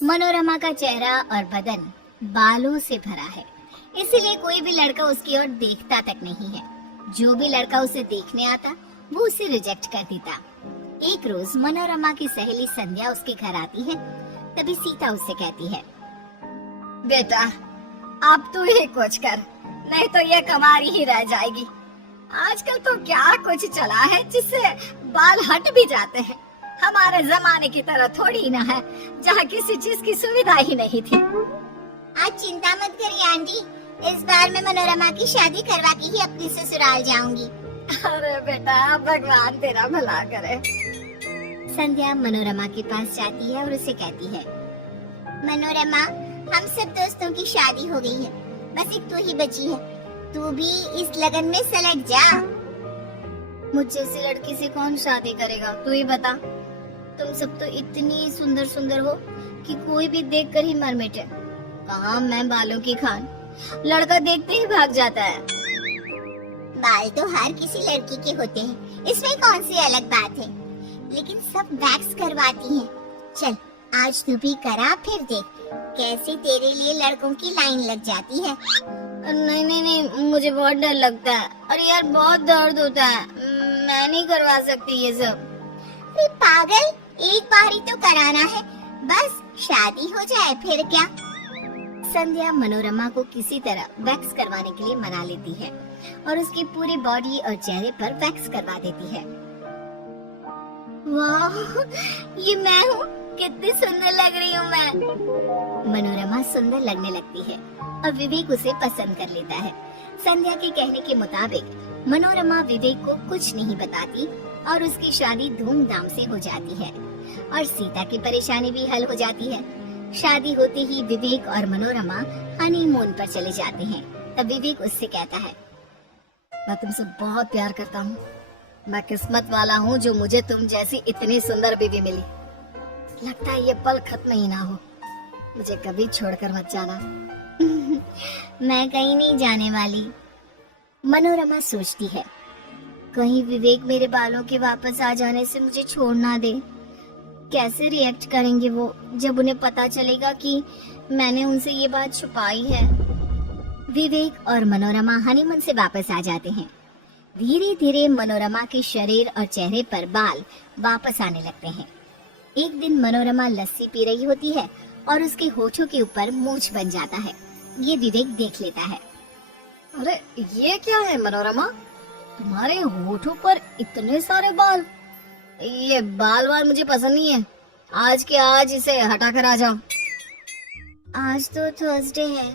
मनोरमा का चेहरा और बदन बालों से भरा है, इसीलिए कोई भी लड़का उसकी ओर देखता तक नहीं है। जो भी लड़का उसे देखने आता वो उसे रिजेक्ट कर देता। एक रोज मनोरमा की सहेली संध्या उसके घर आती है। तभी सीता उससे कहती है, बेटा अब तू ही कुछ कर, नहीं तो ये कमारी ही रह जाएगी। आजकल तो क्या कुछ चला है जिससे बाल हट भी जाते हैं। हमारे जमाने की तरह थोड़ी ना है जहाँ किसी चीज की सुविधा ही नहीं थी। आज चिंता मत करिए आंटी, इस बार मैं मनोरमा की शादी करवा के ही अपनी ससुराल जाऊंगी। अरे बेटा भगवान तेरा भला करे। संध्या मनोरमा के पास जाती है और उसे कहती है, मनोरमा हम सब दोस्तों की शादी हो गई है, बस एक तू ही बची है, तू भी इस लगन में सेलेक्ट जा। मुझ जैसी लड़की से कौन शादी करेगा, तू ही बता। तुम सब तो इतनी सुंदर सुंदर हो कि कोई भी देख कर ही मर मिटे। कहाँ मैं बालों की खान, लड़का देखते ही भाग जाता है। बाल तो हर किसी लड़की के होते हैं, इसमें कौन सी अलग बात है, लेकिन सब वैक्स करवाती हैं। चल आज तू भी करा, फिर देख कैसे तेरे लिए लड़कों की लाइन लग जाती है। नहीं नहीं नहीं, मुझे बहुत डर लगता है। अरे यार बहुत दर्द होता है, मैं नहीं करवा सकती ये सब। अरे पागल, एक बार ही तो कराना है, बस शादी हो जाए फिर क्या। संध्या मनोरमा को किसी तरह वैक्स करवाने के लिए मना लेती है और उसकी पूरी बॉडी और चेहरे पर वैक्स करवा देती है। वाह, ये मैं हूँ, कितनी सुंदर लग रही हूँ मैं। मनोरमा सुंदर लगने लगती है और विवेक उसे पसंद कर लेता है। संध्या के कहने के मुताबिक मनोरमा विवेक को कुछ नहीं बताती और उसकी शादी धूमधाम से हो जाती है और सीता की परेशानी भी हल हो जाती है। शादी होते ही विवेक और मनोरमा हनीमून पर चले जाते हैं। तब विवेक उससे कहता है, मैं तुमसे बहुत प्यार करता हूँ। मैं किस्मत वाला हूँ जो मुझे तुम जैसी इतनी सुंदर बीवी मिली। लगता है ये पल खत्म ही ना हो, मुझे कभी छोड़कर मत जाना। मैं कहीं नहीं जाने वाली। मनोरमा सोचती है, कहीं विवेक मेरे बालों के वापस आ जाने से मुझे छोड़ ना दे। कैसे रिएक्ट करेंगे वो जब उन्हें पता चलेगा कि मैंने उनसे ये बात छुपाई है। विवेक और मनोरमा हनीमून से वापस आ जाते हैं। धीरे धीरे मनोरमा के शरीर और चेहरे पर बाल वापस आने लगते हैं। एक दिन मनोरमा लस्सी पी रही होती है और उसके होठों के ऊपर मूंछ बन जाता है। ये विवेक देख लेता है। अरे ये क्या है मनोरमा, तुम्हारे होठों पर इतने सारे बाल। ये बाल वाल मुझे पसंद नहीं है, आज के आज इसे हटा कर आ जाओ। आज तो थर्सडे है,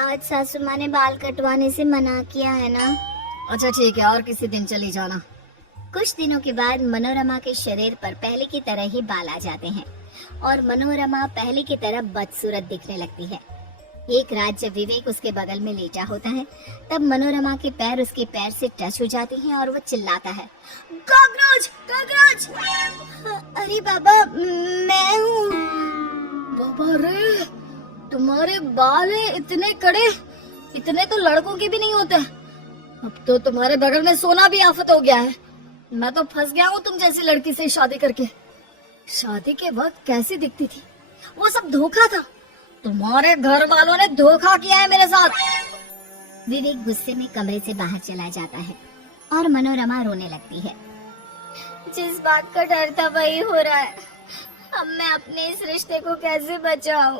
आज सासू माँ ने बाल कटवाने से मना किया है ना। अच्छा ठीक है, और किसी दिन चली जाना। कुछ दिनों के बाद मनोरमा के शरीर पर पहले की तरह ही बाल आ जाते हैं और मनोरमा पहले की तरह बदसूरत दिखने लगती है। एक रात जब विवेक उसके बगल में लेटा होता है, तब मनोरमा के पैर उसके पैर से टच हो जाते हैं और वो चिल्लाता है, कॉकरोच कॉकरोच। अरे बाबा, मैं हूँ। बाबा रे, तुम्हारे बाल है इतने कड़े, इतने तो लड़कों के भी नहीं होते। अब तो तुम्हारे बगल में सोना भी आफत हो गया है। मैं तो फंस गया हूँ तुम जैसी लड़की से शादी करके। शादी के वक्त कैसी दिखती थी, वो सब धोखा था। तुम्हारे घर वालों ने धोखा किया है मेरे साथ। विवेक गुस्से में कमरे से बाहर चला जाता है और मनोरमा रोने लगती है। जिस बात का डर था वही हो रहा है, अब मैं अपने इस रिश्ते को कैसे बचाऊं?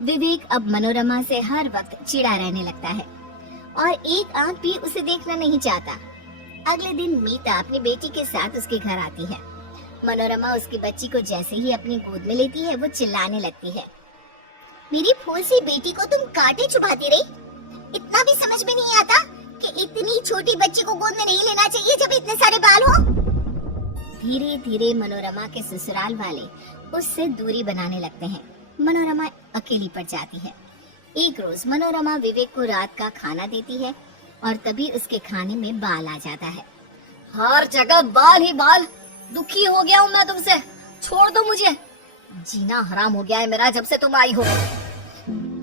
विवेक अब मनोरमा से हर वक्त चिढ़ा रहने लगता है और एक आंख भी उसे देखना नहीं चाहता। अगले दिन मीता अपनी बेटी के साथ उसके घर आती है। मनोरमा उसकी बच्ची को जैसे ही अपनी गोद में लेती है, वो चिल्लाने लगती है, मेरी फूल सी बेटी को तुम कांटे चुभाती रही। इतना भी समझ में नहीं आता कि इतनी छोटी बच्ची को गोद में नहीं लेना चाहिए जब इतने सारे बाल हो। धीरे धीरे मनोरमा के ससुराल वाले उससे दूरी बनाने लगते हैं। मनोरमा अकेली पड़ जाती है। एक रोज मनोरमा विवेक को रात का खाना देती है और तभी उसके खाने में बाल आ जाता है। हर जगह बाल ही बाल, दुखी हो गया हूँ मैं तुमसे, छोड़ दो मुझे। जीना हराम हो गया है मेरा जब से तुम आई हो।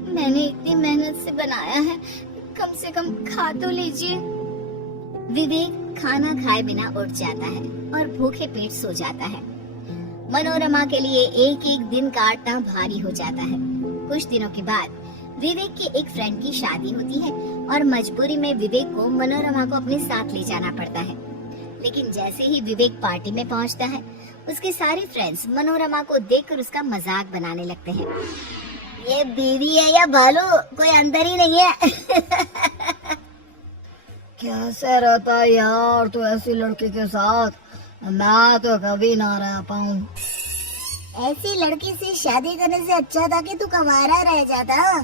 मैंने इतनी मेहनत से बनाया है, कम से कम खा तो लीजिए। विवेक खाना खाए बिना उठ जाता है और भूखे पेट सो जाता है। मनोरमा के लिए एक एक दिन काटना भारी हो जाता है। कुछ दिनों के बाद विवेक के एक फ्रेंड की शादी होती है और मजबूरी में विवेक को मनोरमा को अपने साथ ले जाना पड़ता है। लेकिन जैसे ही विवेक पार्टी में पहुंचता है, उसके सारे फ्रेंड्स मनोरमा को देखकर उसका मजाक बनाने लगते हैं। ये बीवी है या भालू, कोई अंतर ही नहीं है। कैसे रहता है यार तू ऐसी लड़की के साथ, मैं तो कभी ना रह पाऊं। ऐसी लड़की से शादी करने से अच्छा था कि तू कंवारा रह जाता।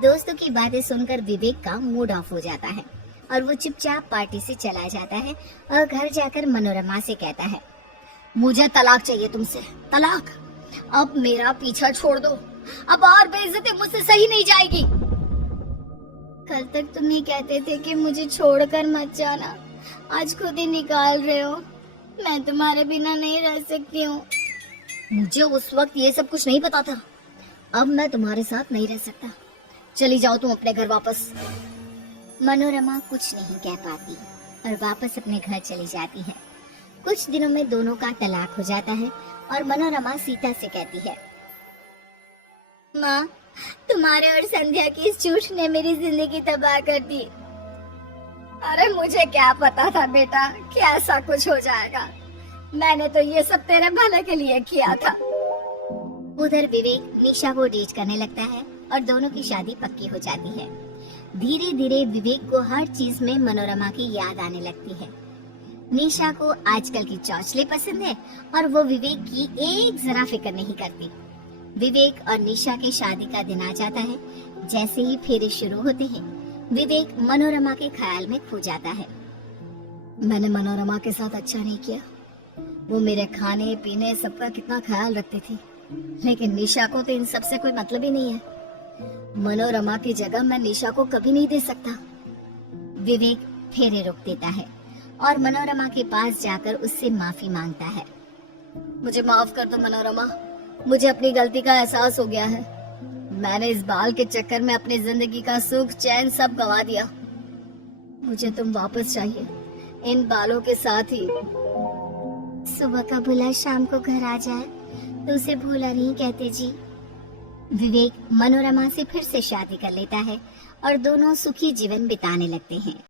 दोस्तों की बातें सुनकर विवेक का मूड ऑफ हो जाता है और वो चुपचाप पार्टी से चला जाता है और घर जाकर मनोरमा से कहता है, मुझे तलाक चाहिए तुमसे, तलाक। अब मेरा पीछा छोड़ दो, अब और बेइज्जती मुझसे सही नहीं जाएगी। कल तक तुम ये कहते थे कि मुझे छोड़कर मत जाना, आज खुद ही निकाल रहे हो। मैं तुम्हारे बिना नहीं रह सकती हूँ। मुझे उस वक्त ये सब कुछ नहीं पता था। अब मैं तुम्हारे साथ नहीं रह सकता, चली जाओ तुम अपने घर वापस। मनोरमा कुछ नहीं कह पाती और वापस अपने घर चली जाती है। कुछ दिनों में दोनों का तलाक हो जाता है और मनोरमा सीता से कहती है, माँ, तुम्हारे और संध्या की इस झूठ ने मेरी जिंदगी तबाह कर दी। अरे मुझे क्या पता था बेटा कि ऐसा कुछ हो जाएगा। मैंने तो ये सब तेरे भले के लिए किया था। उधर विवेक निशा को डेट करने लगता है और दोनों की शादी पक्की हो जाती है। धीरे धीरे विवेक को हर चीज में मनोरमा की याद आने लगती है। निशा को आजकल की चौचले पसंद है और वो विवेक की एक जरा फिक्र नहीं करती। विवेक और निशा के शादी का दिन आ जाता है। जैसे ही फेरे शुरू होते हैं, विवेक मनोरमा के ख्याल में खो जाता है। मैंने मनोरमा के साथ अच्छा नहीं किया। वो मेरे खाने पीने सबका कितना ख्याल रखती थी, लेकिन निशा को तो इन सब से कोई मतलब ही नहीं है। मनोरमा की जगह मैं निशा को कभी नहीं दे सकता। विवेक फेरे रोक देता है और मनोरमा के पास जाकर उससे माफी मांगता है। मुझे माफ कर दो मनोरमा, मुझे अपनी गलती का एहसास हो गया है। मैंने इस बाल के चक्कर में अपनी जिंदगी का सुख चैन सब गंवा दिया। मुझे तुम वापस चाहिए, इन बालों के साथ ही। सुबह का भूला शाम को घर आ जाए तो उसे भूला नहीं कहते जी। विवेक मनोरमा से फिर से शादी कर लेता है और दोनों सुखी जीवन बिताने लगते हैं।